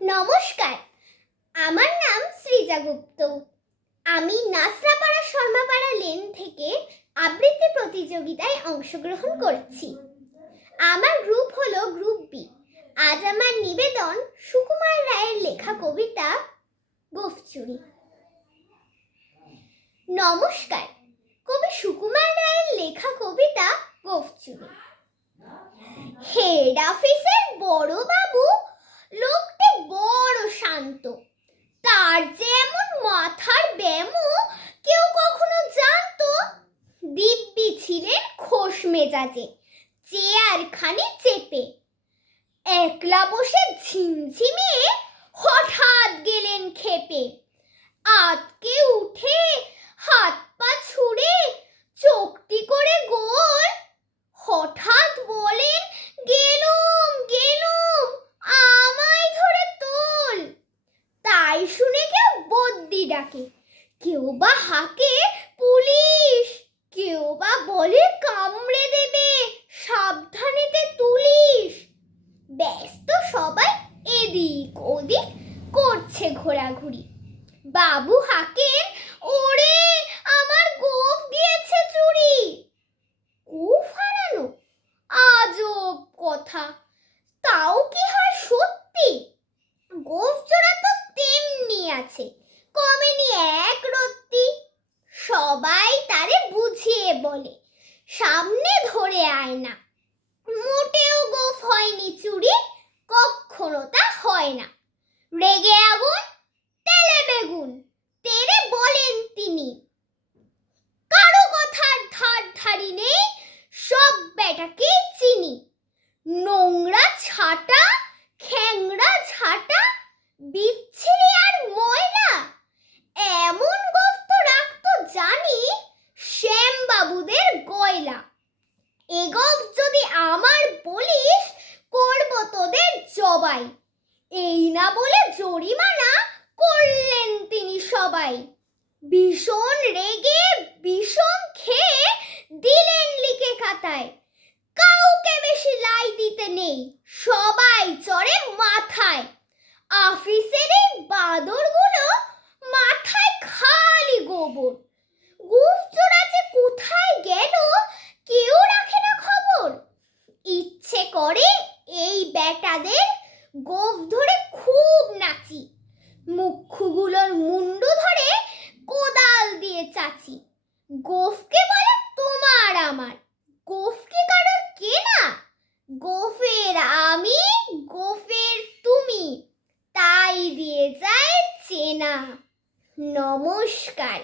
নমস্কার। আমার নাম সৃজা গুপ্ত। আমি নাসরাপাড়া শর্মাপাড়া লেন থেকে আবৃত্তি প্রতিযোগিতায় অংশগ্রহণ করছি। আমার গ্রুপ হলো গ্রুপ বি। আজ আমার নিবেদন সুকুমার রায়ের লেখা কবিতা গোফচুরি। নমস্কার, কবি সুকুমার রায়ের লেখা কবিতা গোফচুরি। হেড অফিসের বড় বাবু মেজাজে। চেয়ার খানি চেপে। একলা বসে ঝিমঝিমিয়ে হঠাৎ গেলেন খেপে। আতকে উঠে হাত পা ছুঁড়ে চোখটি করে গোল। হঠাৎ বলেন, গেলুম গেলুম, আমায় ধরে তোল। তাই শুনে কেউ বদ্যি ডাকে। কেউ বা হাকে কেউ বা বলে কামড়ে দেবে। সাবধানেতে তুলিস। ব্যস্ত সবাই এদিক ওদিক করছে ঘোরাঘুরি। বাবু হাকেন, ওরে আমার গোফ গিয়েছে চুরি গোফ হারানো আজব কথা তাও কি হয় সত্যি গোফ জোড়া তো তেমনি আছে কমেনি এক রত্তি সবাই তারে বুঝিয়ে বলে। সামনে ধরে আয় না। মোটেও গোফ হয়নি চুরি কখনো তা হয় না। রেগে এগব যদি আমার বলিস, করব তোদের জবাই। এই না বলে জরিমানা করলেন তিনি সবাই। ভীষণ রেগে, ভীষণ খেয়ে দিলেন লিখে খাতায়। কাউকে বেশি লাই দিতে নেই, সবাই চড়ে মাথায়। অফিসের এই বাদরগুলো মাথায় খালি গোবর গুফচোরা যে কোথায় গেল কেউ রাখে না খবর ইচ্ছে করে এই বেটাদের গোফ ধরে খুব নাচি মুখগুলোর মুন্ডু ধরে কোদাল চাচি গোফকে বলে তোমার আমার। গোফকে কারোর কে না? গোফের আমি, গোফের তুমি। তাই দিয়ে যায় চেনা। নমস্কার।